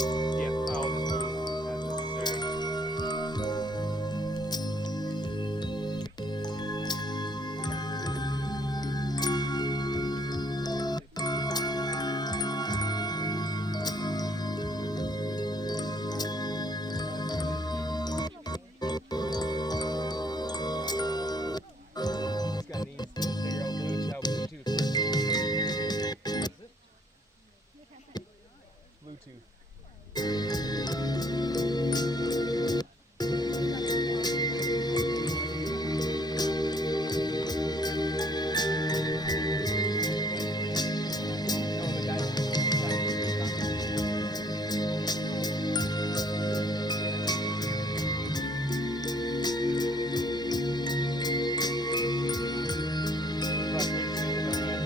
Yeah, I'll just move as necessary. Just got needs to figure out how Bluetooth works. What is it? Bluetooth. No, the guy decided to put it on Plus, we just need to know when.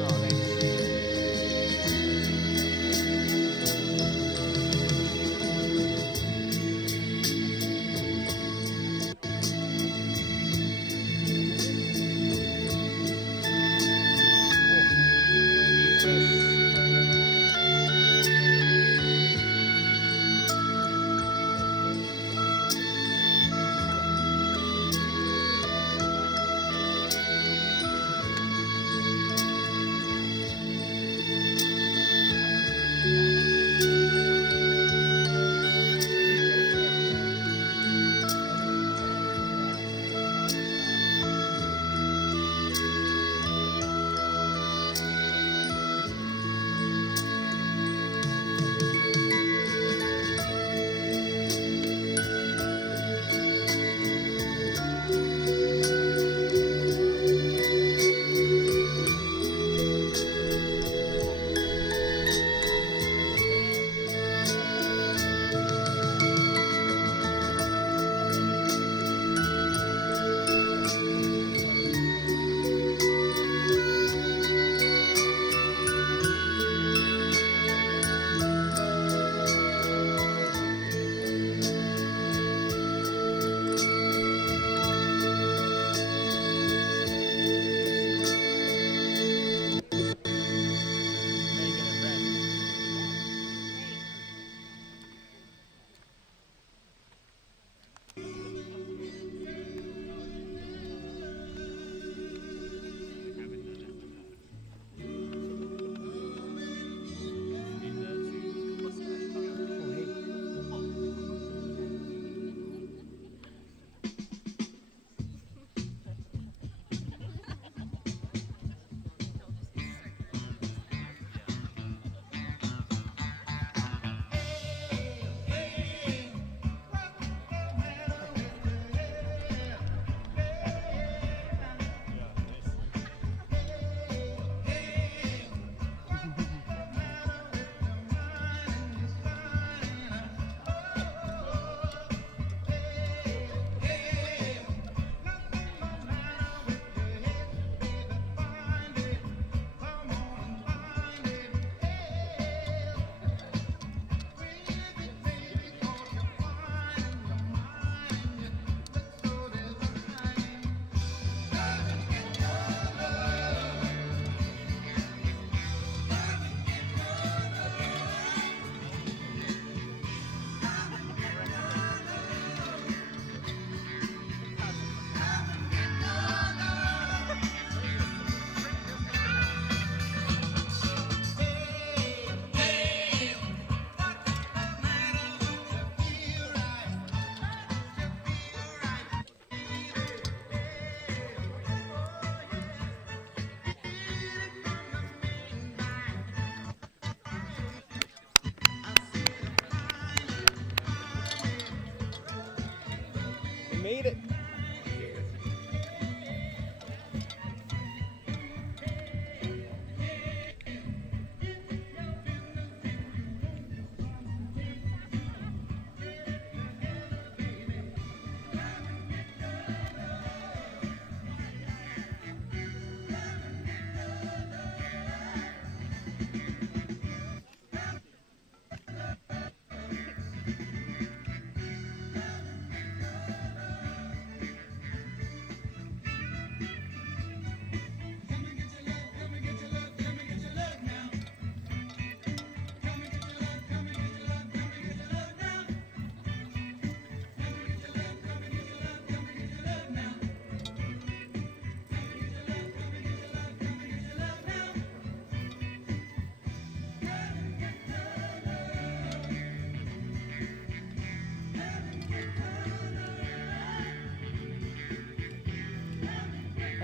Oh, thanks.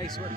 Nice work.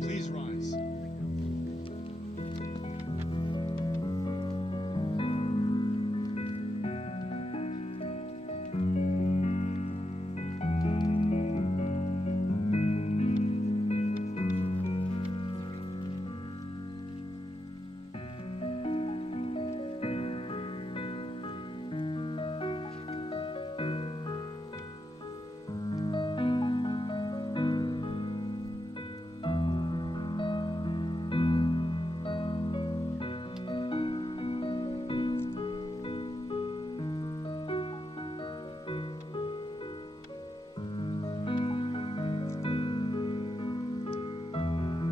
Please rise.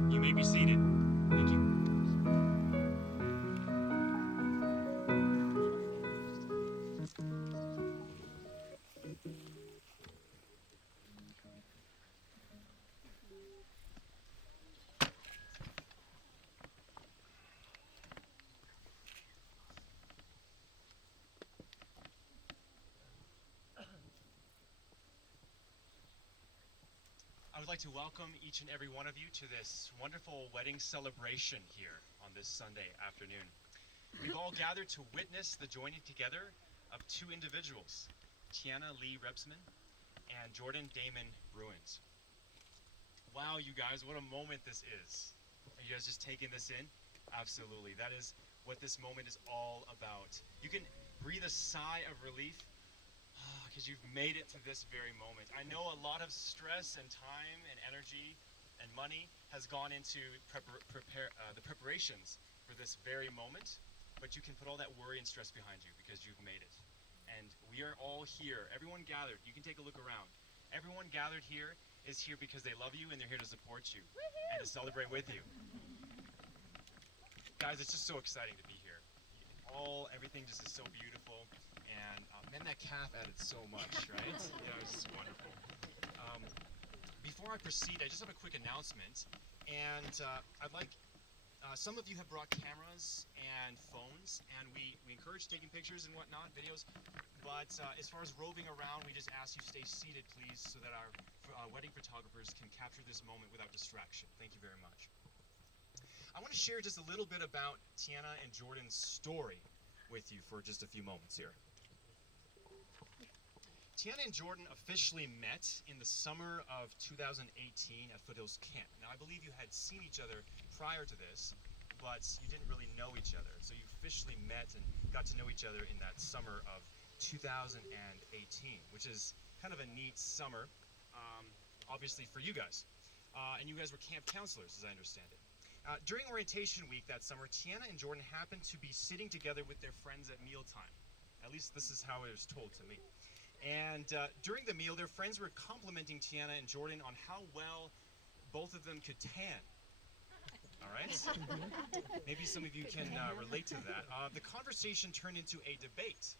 You may be seated. Thank you. I would like to welcome each and every one of you to this wonderful wedding celebration here on this Sunday afternoon. We've all gathered to witness the joining together of two individuals, Tiana Lee Rebsman and Jordan Damon Bruins. Wow, you guys, what a moment this is. Are you guys just taking this in? Absolutely. That is what this moment is all about. You can breathe a sigh of relief because you've made it to this very moment. I know a lot of stress and time and energy and money has gone into the preparations for this very moment, but you can put all that worry and stress behind you because you've made it. And we are all here, everyone gathered. You can take a look around. Everyone gathered here is here because they love you and they're here to support you and to celebrate with you. Guys, it's just so exciting to be here. Everything just is so beautiful. And man, that calf added so much, right? Yeah, it was just wonderful. Before I proceed, I just have a quick announcement, and I'd like Some of you have brought cameras and phones, and we encourage taking pictures and whatnot, videos. But as far as roving around, we just ask you stay seated, please, so that our wedding photographers can capture this moment without distraction. Thank you very much. I want to share just a little bit about Tiana and Jordan's story with you for just a few moments here. Tiana and Jordan officially met in the summer of 2018 at Foothills Camp. Now, I believe you had seen each other prior to this, but you didn't really know each other. So you officially met and got to know each other in that summer of 2018, which is kind of a neat summer, obviously for you guys. And you guys were camp counselors, as I understand it. During orientation week that summer, Tiana and Jordan happened to be sitting together with their friends at mealtime. At least this is how it was told to me. And during the meal, their friends were complimenting Tiana and Jordan on how well both of them could tan. All right? Maybe some of you can relate to that. The conversation turned into a debate.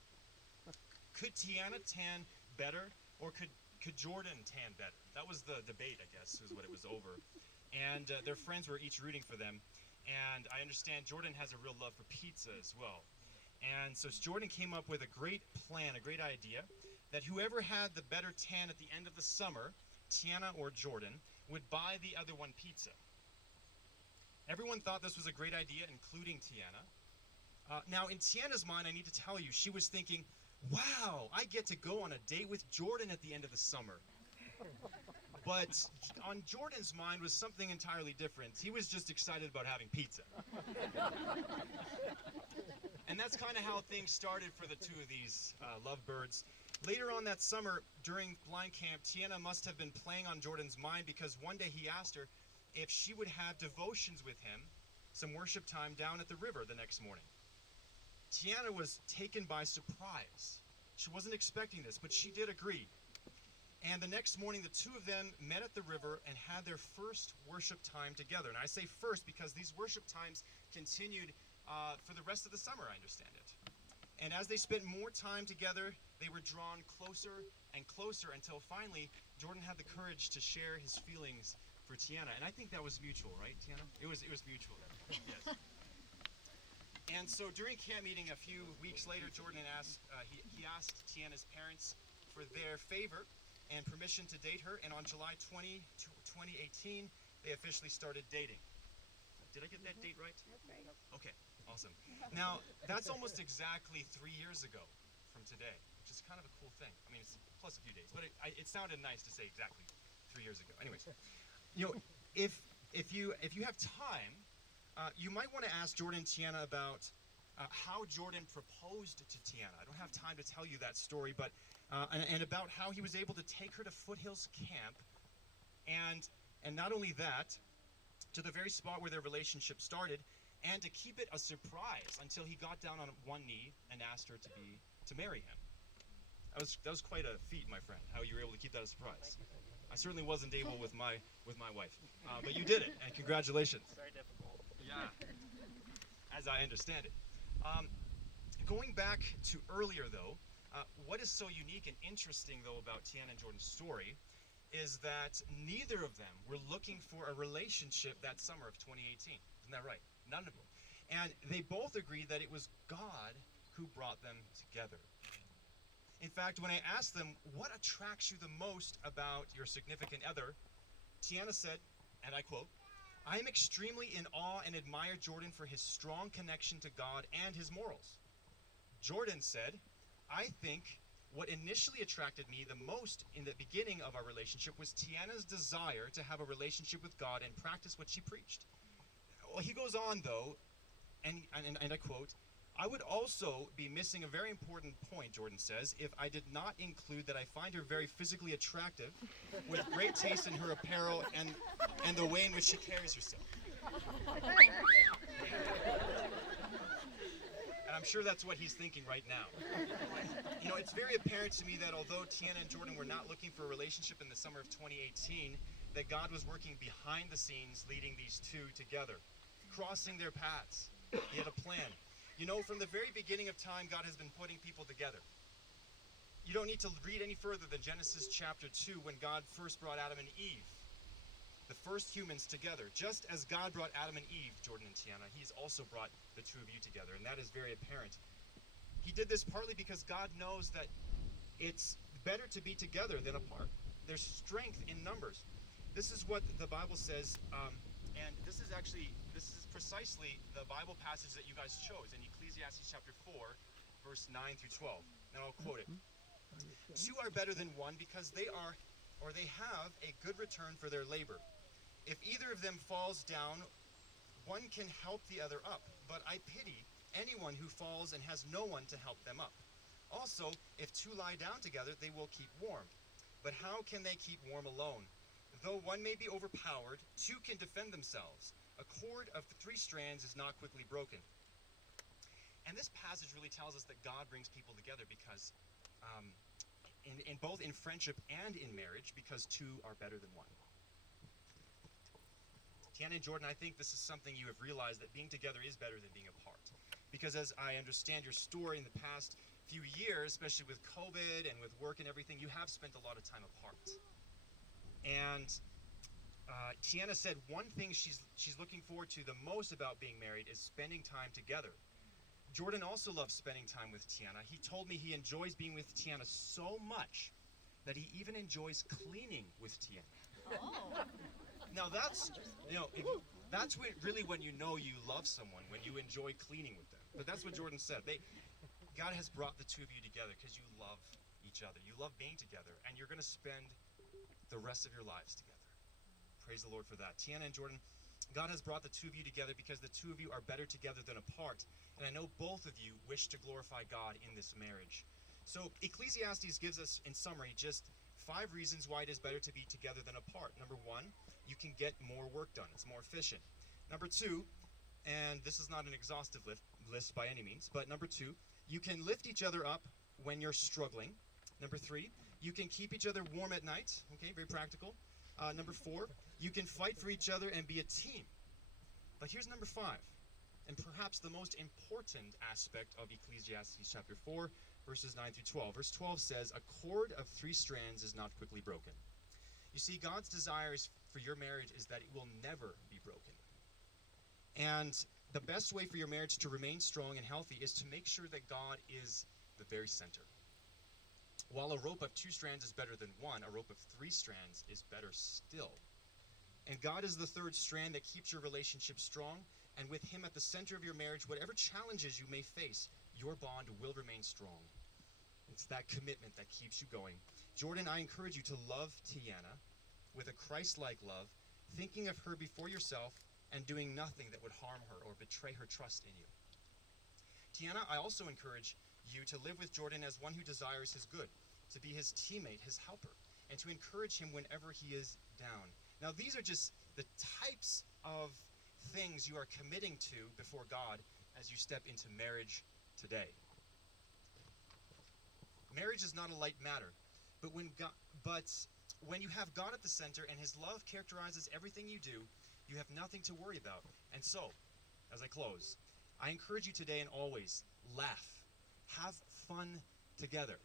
Could Tiana tan better, or could Jordan tan better? That was the debate, I guess, is what it was over. And their friends were each rooting for them. And I understand Jordan has a real love for pizza as well. And so Jordan came up with a great plan, a great idea, that whoever had the better tan at the end of the summer, Tiana or Jordan, would buy the other one pizza. Everyone thought this was a great idea, including Tiana. Now, in Tiana's mind, I need to tell you, she was thinking, wow, I get to go on a date with Jordan at the end of the summer. But on Jordan's mind was something entirely different. He was just excited about having pizza. And that's kind of how things started for the two of these lovebirds. Later on that summer, during blind camp, Tiana must have been playing on Jordan's mind, because one day he asked her if she would have devotions with him, some worship time down at the river the next morning. Tiana was taken by surprise. She wasn't expecting this, but she did agree. And the next morning, the two of them met at the river and had their first worship time together. And I say first because these worship times continued for the rest of the summer, I understand it. And as they spent more time together, they were drawn closer and closer until finally Jordan had the courage to share his feelings for Tiana. And I think that was mutual, right, Tiana? It was mutual. Yes. And so during camp meeting a few weeks later, Jordan asked asked Tiana's parents for their favor and permission to date her. And on July 20, 2018, they officially started dating. Did I get that date right? That's right. Okay, awesome. Now, that's almost exactly 3 years ago from today, which is kind of a cool thing. I mean, it's plus a few days, but it sounded nice to say exactly 3 years ago. Anyways, you know, if you have time, you might want to ask Jordan and Tiana about how Jordan proposed to Tiana. I don't have time to tell you that story, but and about how he was able to take her to Foothills Camp, and not only that, to the very spot where their relationship started, and to keep it a surprise until he got down on one knee and asked her to marry him. That was quite a feat, my friend, how you were able to keep that a surprise. I certainly wasn't able with my wife, but you did it, and congratulations. Very difficult. Yeah, as I understand it. Going back to earlier, though, what is so unique and interesting, though, about Tiana and Jordan's story is that neither of them were looking for a relationship that summer of 2018. Isn't that right? None of them. And they both agreed that it was God who brought them together. In fact, when I asked them, what attracts you the most about your significant other, Tiana said, and I quote, "I am extremely in awe and admire Jordan for his strong connection to God and his morals." Jordan said, "I think what initially attracted me the most in the beginning of our relationship was Tiana's desire to have a relationship with God and practice what she preached." Well, he goes on, though, and I quote, "I would also be missing a very important point," Jordan says, "if I did not include that I find her very physically attractive, with great taste in her apparel and the way in which she carries herself." And I'm sure that's what he's thinking right now. You know, it's very apparent to me that although Tiana and Jordan were not looking for a relationship in the summer of 2018, that God was working behind the scenes, leading these two together, crossing their paths. He had a plan. You know, from the very beginning of time, God has been putting people together. You don't need to read any further than Genesis chapter 2, when God first brought Adam and Eve. the first humans together. Just as God brought Adam and Eve, Jordan and Tiana, he's also brought the two of you together, and that is very apparent. He did this partly because God knows that it's better to be together than apart. There's strength in numbers. This is what the Bible says, and this is precisely the Bible passage that you guys chose in Ecclesiastes chapter 4, verse 9 through 12. Now I'll quote it. Two are better than one because they have a good return for their labor. If either of them falls down, one can help the other up, but I pity anyone who falls and has no one to help them up. Also, if two lie down together, they will keep warm. But how can they keep warm alone? Though one may be overpowered, two can defend themselves. A cord of 3 strands is not quickly broken. And this passage really tells us that God brings people together because, in both in friendship and in marriage, because two are better than one. Tiana and Jordan, I think this is something you have realized, that being together is better than being apart. Because as I understand your story in the past few years, especially with COVID and with work and everything, you have spent a lot of time apart. And Tiana said one thing she's looking forward to the most about being married is spending time together. Jordan also loves spending time with Tiana. He told me he enjoys being with Tiana so much that he even enjoys cleaning with Tiana. Oh. Now that's, that's when you know you love someone, when you enjoy cleaning with them. But that's what Jordan said. God has brought the two of you together because you love each other. You love being together, and you're going to spend the rest of your lives together. Praise the Lord for that. Tiana and Jordan, God has brought the two of you together because the two of you are better together than apart. And I know both of you wish to glorify God in this marriage. So Ecclesiastes gives us, in summary, just 5 reasons why it is better to be together than apart. Number 1, you can get more work done. It's more efficient. Number 2, and this is not an exhaustive list by any means, but number 2, you can lift each other up when you're struggling. Number 3, you can keep each other warm at night. Okay, very practical. Number 4, you can fight for each other and be a team. But here's number 5, and perhaps the most important aspect of Ecclesiastes chapter 4, verses 9 through 12. Verse 12 says, a cord of 3 strands is not quickly broken. You see, God's desires for your marriage is that it will never be broken. And the best way for your marriage to remain strong and healthy is to make sure that God is the very center. While a rope of 2 strands is better than one, a rope of 3 strands is better still. And God is the third strand that keeps your relationship strong, and with Him at the center of your marriage, whatever challenges you may face, your bond will remain strong. It's that commitment that keeps you going. Jordan, I encourage you to love Tiana with a Christ-like love, thinking of her before yourself and doing nothing that would harm her or betray her trust in you. Tiana, I also encourage you to live with Jordan as one who desires his good, to be his teammate, his helper, and to encourage him whenever he is down. Now, these are just the types of things you are committing to before God as you step into marriage today. Marriage is not a light matter, but when you have God at the center and His love characterizes everything you do, you have nothing to worry about. And so, as I close, I encourage you today and always, laugh, have fun together,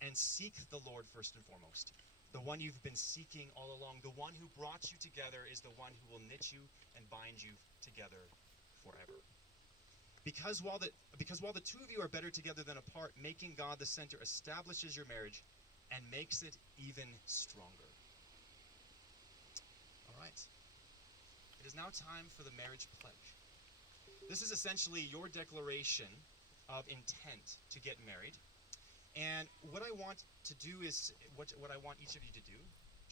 and seek the Lord first and foremost. The one you've been seeking all along, the one who brought you together is the one who will knit you and bind you together forever. Because while the two of you are better together than apart, making God the center establishes your marriage and makes it even stronger. All right. It is now time for the marriage pledge. This is essentially your declaration of intent to get married. And what I want to do is, what I want each of you to do,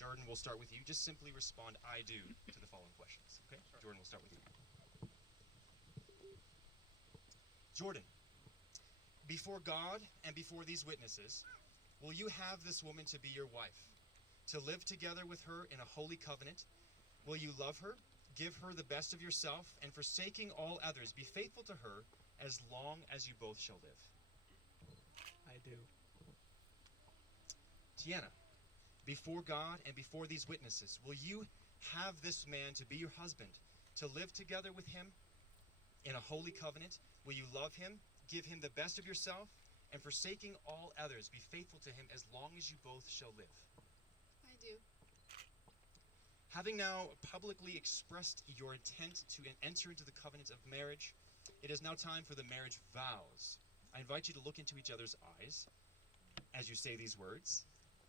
Jordan, we'll start with you. Just simply respond, I do, to the following questions. Okay? Sure. Jordan, we'll start with you. Jordan, before God and before these witnesses, will you have this woman to be your wife, to live together with her in a holy covenant? Will you love her, give her the best of yourself, and forsaking all others, be faithful to her as long as you both shall live? I do. Tiana, before God and before these witnesses, will you have this man to be your husband, to live together with him in a holy covenant? Will you love him, give him the best of yourself, and forsaking all others, be faithful to him as long as you both shall live? I do. Having now publicly expressed your intent to enter into the covenant of marriage, it is now time for the marriage vows. I invite you to look into each other's eyes as you say these words.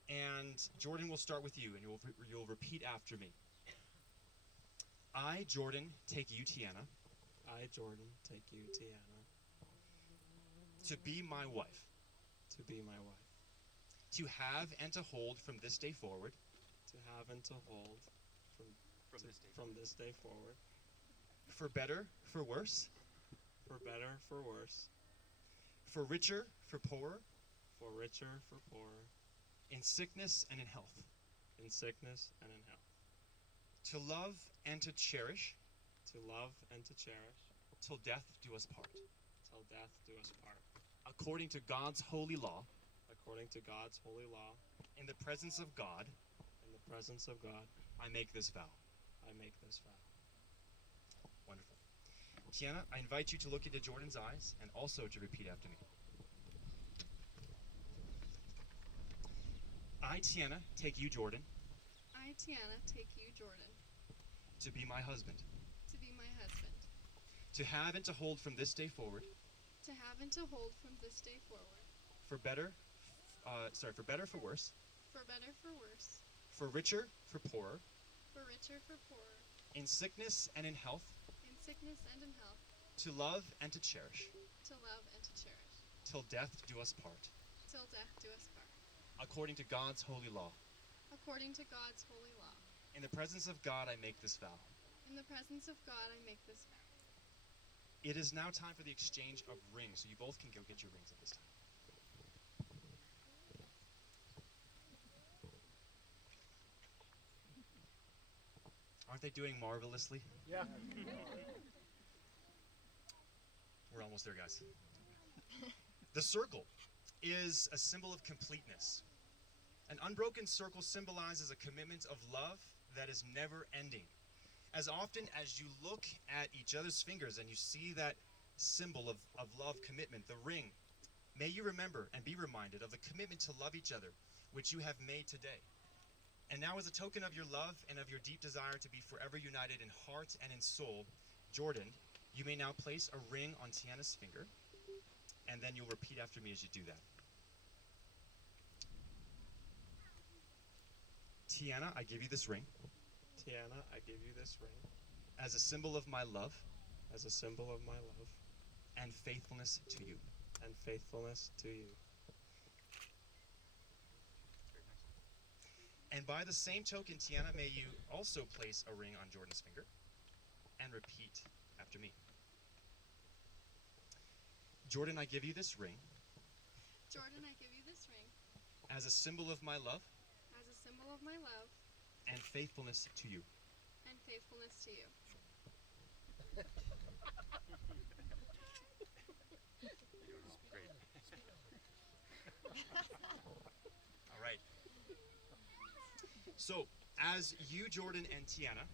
And Jordan, will start with you, and you'll repeat after me. I, Jordan, take you, Tiana, I, Jordan, take you, Tiana, to be my wife, to be my wife, to have and to hold from this day forward, to have and to hold from this day forward, for better, for worse, for better, for worse, for richer, for poorer, for richer, for poorer, in sickness and in health, in sickness and in health, to love and to cherish, to love and to cherish, till death do us part, till death do us part, according to God's holy law, according to God's holy law, in the presence of God, in the presence of God, I make this vow. I make this vow. Wonderful. Tiana, I invite you to look into Jordan's eyes and also to repeat after me. I, Tiana, take you, Jordan, I, Tiana, take you, Jordan, to be my husband, to be my husband, to have and to hold from this day forward, to have and to hold from this day forward, for better, for better, for worse, for better, for worse, for richer, for poorer, for richer, for poorer, in sickness and in health, in sickness and in health, to love and to cherish, to love and to cherish, till death do us part, till death do us part, according to God's holy law. according to God's holy law. In the presence of God, I make this vow. In the presence of God, I make this vow. It is now time for the exchange of rings, so you both can go get your rings at this time. Aren't they doing marvelously? Yeah. We're almost there, guys. The circle is a symbol of completeness. An unbroken circle symbolizes a commitment of love that is never ending. As often as you look at each other's fingers and you see that symbol of love, commitment, the ring, may you remember and be reminded of the commitment to love each other, which you have made today. And now, as a token of your love and of your deep desire to be forever united in heart and in soul, Jordan, you may now place a ring on Tiana's finger, and then you'll repeat after me as you do that. Tiana, I give you this ring Tiana, I give you this ring as a symbol of my love as a symbol of my love and faithfulness to you. and faithfulness to you. And by the same token, Tiana, may you also place a ring on Jordan's finger and repeat after me. Jordan, I give you this ring Jordan, I give you this ring as a symbol of my love as a symbol of my love and faithfulness to you. and faithfulness to you. Great. All right. So, as you, Jordan and Tiana,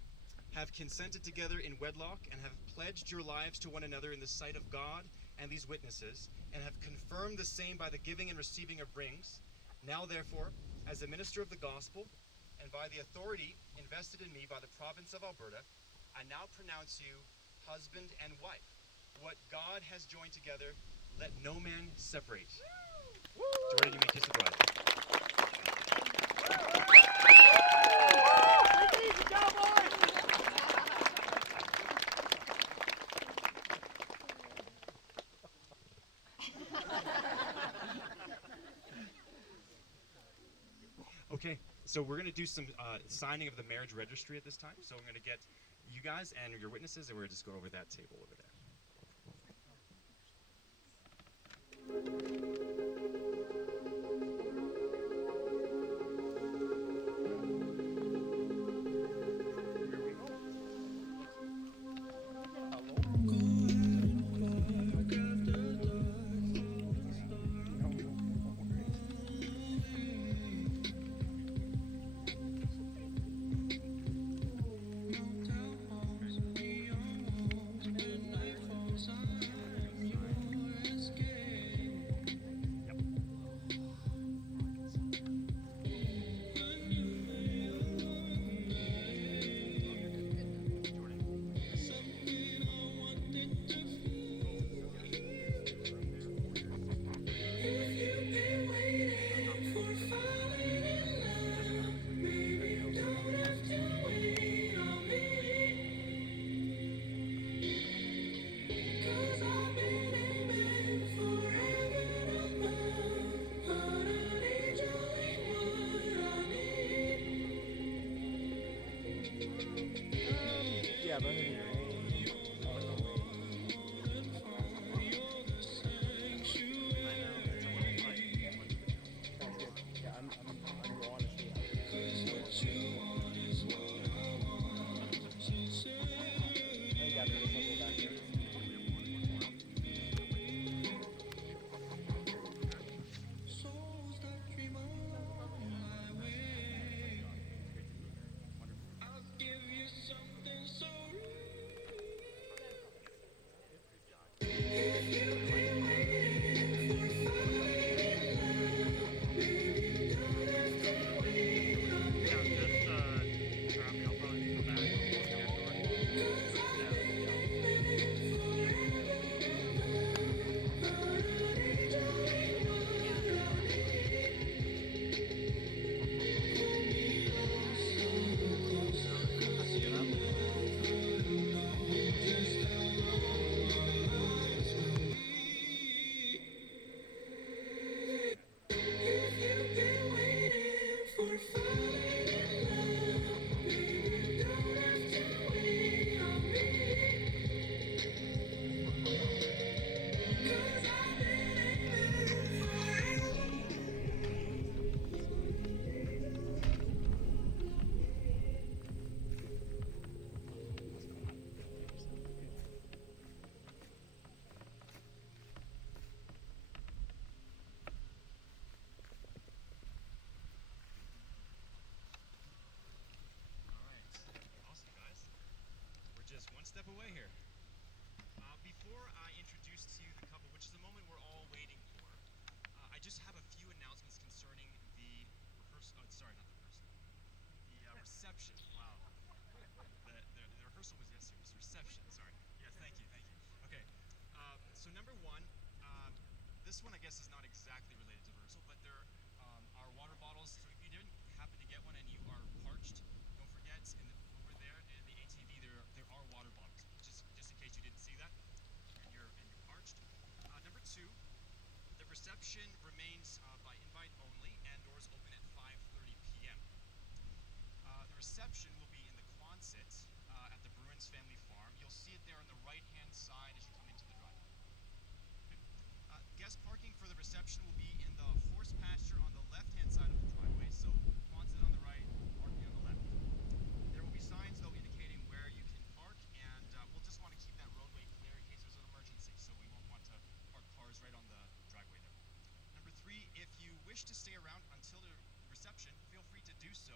have consented together in wedlock and have pledged your lives to one another in the sight of God and these witnesses, and have confirmed the same by the giving and receiving of rings, now therefore, as a minister of the gospel, and by the authority invested in me by the province of Alberta, I now pronounce you husband and wife. What God has joined together, let no man separate. Jordan, you may kiss the bride. Okay, so we're going to do some signing of the marriage registry at this time. So I'm going to get you guys and your witnesses, and we're just going over that table over there. Yeah, but yeah, I'm more honestly. I think after this, I'll go back there. All right. Awesome, guys. We're just one step away here. Before I introduce to you the couple, which is the moment we're all waiting for, I just have a few announcements concerning the rehearsal. Oh, sorry, not the rehearsal. The reception. Wow. The rehearsal was yesterday. It's reception. Sorry. Yes, thank you, thank you. Okay. So number one, this one I guess is not exactly related to rehearsal, but there are water bottles. So if you didn't happen to get one and you are parched, don't forget over there in the ATV there are water bottles. Just in case you didn't see that and you're parched. Number two, the reception remains by invite only and doors open at 5:30 p.m. The reception will be in the Quonset at the Bruins family farm. You'll see it there on the right-hand side as you come into the driveway. Okay. Guest parking for the reception will be in the horse pasture on the left-hand side of the driveway. So Quonset on the right, parking on the left. There will be signs though indicating where you can park, and we'll just want to keep that roadway clear in case there's an emergency. So we won't want to park cars right on the driveway there. Number three, if you wish to stay around until the reception, feel free to do so.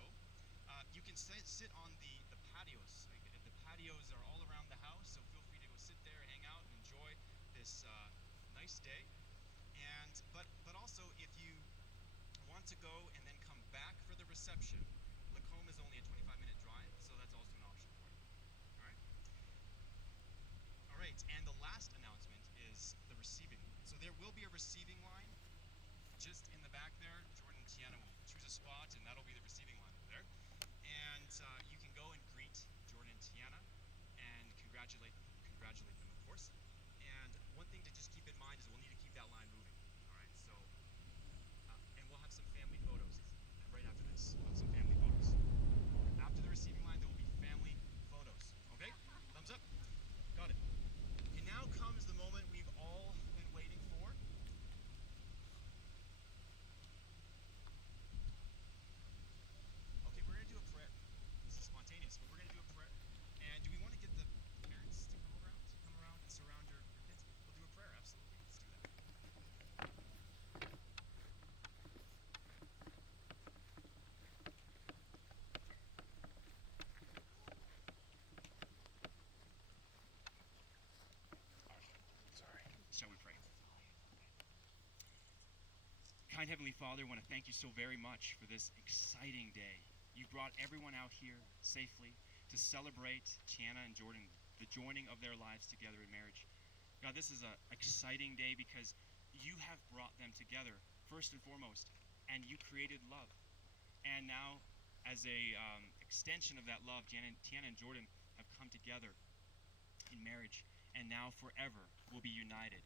You can sit on the patios. The patios are all around the house, so feel free to go sit there, hang out, and enjoy this nice day. And but also, if you want to go and then come back for the reception, Lacombe is only a 25-minute drive, so that's also an option for you. All right. All right, and the last announcement is the receiving line. So there will be a receiving line just in the back there. Jordan and Tiana will choose a spot, and that'll be the receiving line over there. And you can go and greet Jordan and Tiana and congratulate them, of course. And one thing to just keep in mind is we'll need to keep that line moving. All right, so and we'll have some family photos right after this. We'll have some family photos. After the receiving line, there will be family photos. Okay? Thumbs up. Got it. And now comes the moment we've all been waiting for. Okay, we're going to do a prayer. This is spontaneous, but we're going to do a prayer. And do we want to get the parents to come around and surround your kids? We'll do a prayer, absolutely. Let's do that. All right. Sorry. Shall we pray? Kind Heavenly Father, I want to thank you so very much for this exciting day. You brought everyone out here safely to celebrate Tiana and Jordan, the joining of their lives together in marriage. God, this is an exciting day because you have brought them together, first and foremost, and you created love. And now, as a extension of that love, Tiana and Jordan have come together in marriage, and now forever will be united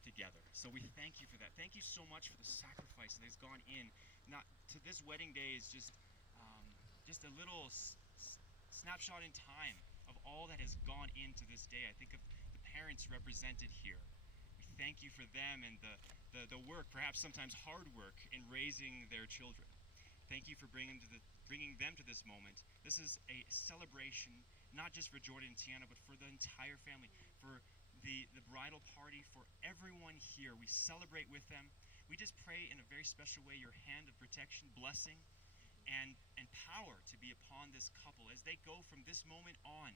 together. So we thank you for that. Thank you so much for the sacrifice that has gone in. Not to this wedding day is just a little snapshot in time of all that has gone into this day. I think of the parents represented here. We thank you for them and the work, perhaps sometimes hard work, in raising their children. Thank you for bringing them to this moment. This is a celebration, not just for Jordan and Tiana, but for the entire family, for the bridal party, for everyone here. We celebrate with them. We just pray in a very special way your hand of protection, blessing, and power to be upon this couple as they go from this moment on.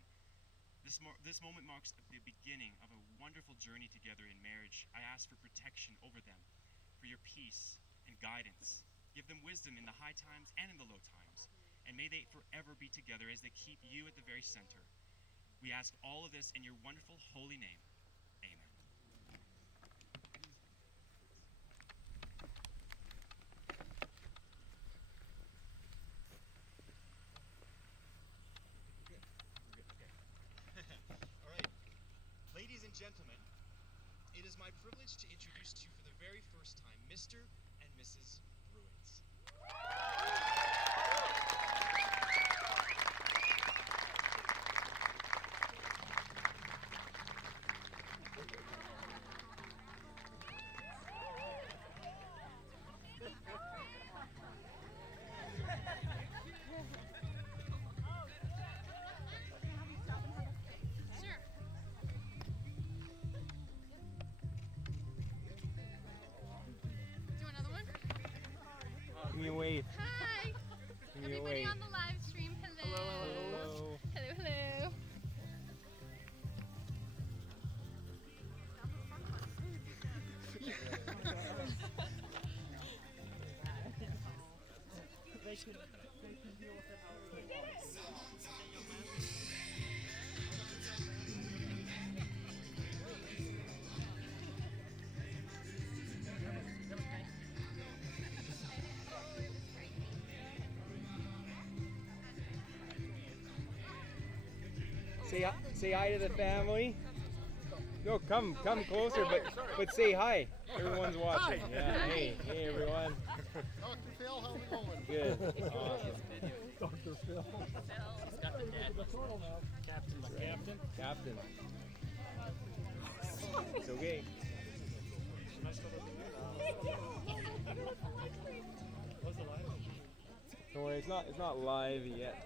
This moment marks the beginning of a wonderful journey together in marriage. I ask for protection over them, for your peace and guidance. Give them wisdom in the high times and in the low times. And may they forever be together as they keep you at the very center. We ask all of this in your wonderful holy name. Amen. All right. Ladies and gentlemen, it is my privilege to introduce to you for the very first time Mr. and Mrs. Bruins. Sure. Do another one? Give me a wave. Hi. Give me a Everybody wave. on the live stream, hello. Hello. Hello, hello. Say hi to the family. No, come closer, but say hi. Everyone's watching. Yeah. Hey everyone. Dr. Phil, how's it going? Good. Awesome. Dr. Phil. Captain. It's okay. Don't worry, it's not live yet.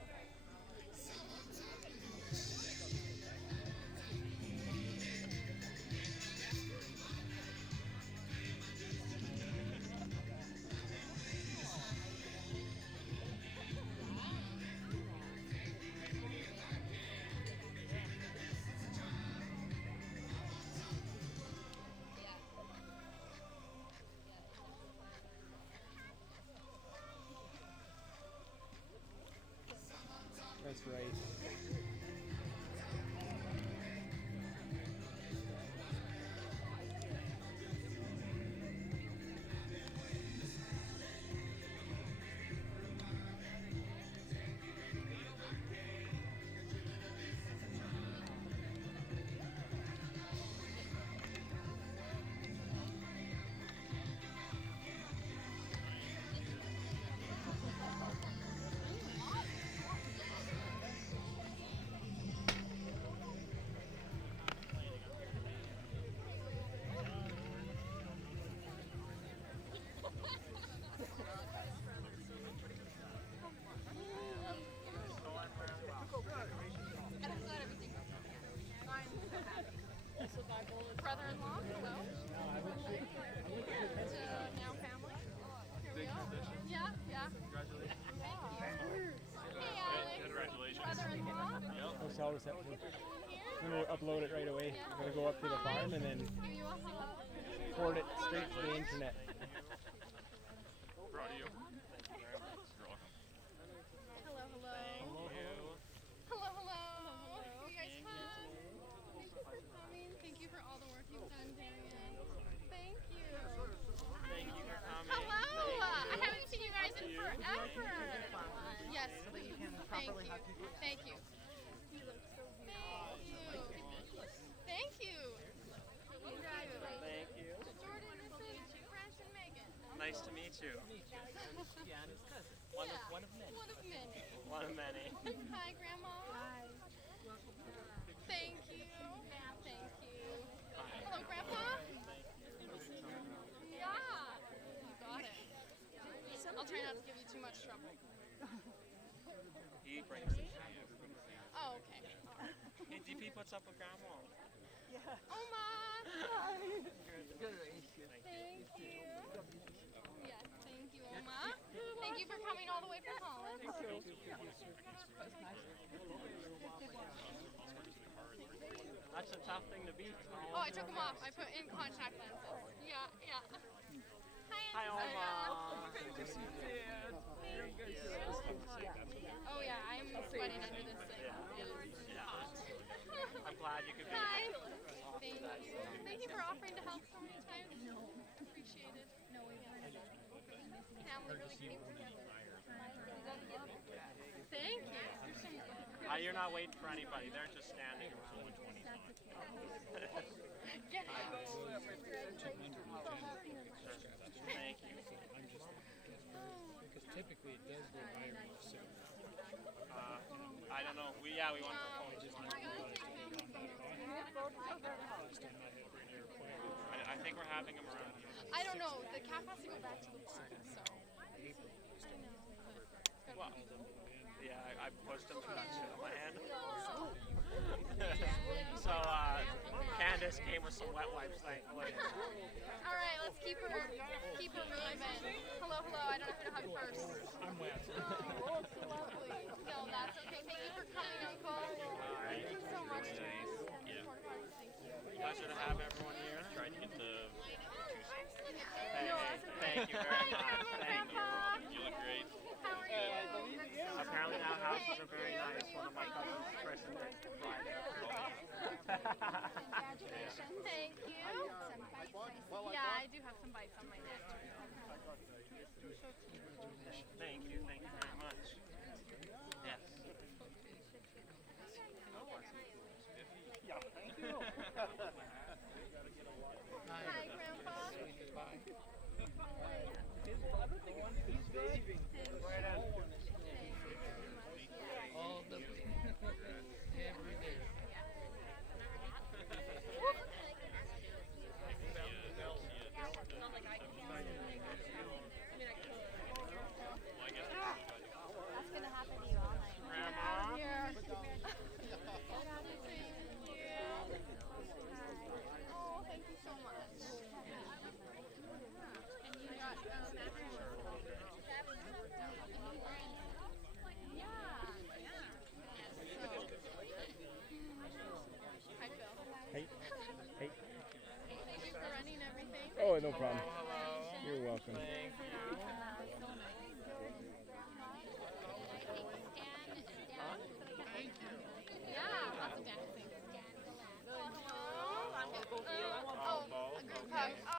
That's right. Brother-in-law, hello. Now family. Here we are. Yeah. Congratulations. Thank you. Hey, Alex. Congratulations. Brother-in-law. No cell reception. Here. I'm gonna upload it right away. I'm gonna go up to the farm and then Give you a hug. record it straight to the internet. Proud of you. You're welcome. Hello, hello. Hello. You guys hug. Thank you for coming. Thank you for all the work you've done, Darian. Thank you. Hello. I haven't seen you guys in forever. Yes, please. Thank you. Thank you. You look so beautiful. Thank you. Congratulations. Thank you. Jordan, this is Brent and Megan. Nice to meet you. Deanna's cousin. One of many. One of many. One of many. Hi, Grandma. Hi. I'll try not to give you too much trouble. He brings the shade. Oh, okay. Hey, DP puts up with Grandma. Oma! Good. Thank you. Yes, thank you, Oma. Thank you for coming all the way from Holland. That's a tough thing to beat. Oh, I took them off. I put in contact lenses. Yeah, yeah. Hi, Oma. Thank you. Oh yeah, I'm sweating under this thing. It is hot. I'm glad you could be Hi. here. Thank you. Thank you for offering to help so many times. Appreciate it. Family really came together. Thank you. You're not waiting for anybody. They're just standing around. Get it. Thank you. Because typically it does go viral. So I don't know. We went for photos. I think we're having them around here. I don't know. The cap has to go back to the barn, so. Well, yeah, I pushed him through that shit on my hand. So, Candace came with some wet wipes, thankfully. All right, let's keep her moving. Hello, hello. I don't know who to hug first. I'm wet. Oh, lovely. No, that's okay. Thank you for coming, Uncle. Thank you so much. Pleasure to have everyone here. Trying to get the Hey, thank you very much. Thank you. You look great. How are you? Apparently our houses are very nice. One of my cousins christened it Friday. Congratulations. Thank you. Yeah, I do have some bites on my neck. Thank you very much. Yes. Yeah, thank you. Hi, Grandpa. He's waving.